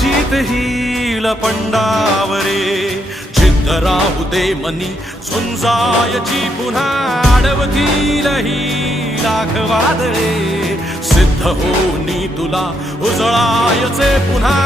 जीत heal पंडावरे जिद्द राहू दे मनी झुंजायची पुन्हा अडवतील ही लाख वादळे सिद्ध होनी तुला उजळायचे पुन्हा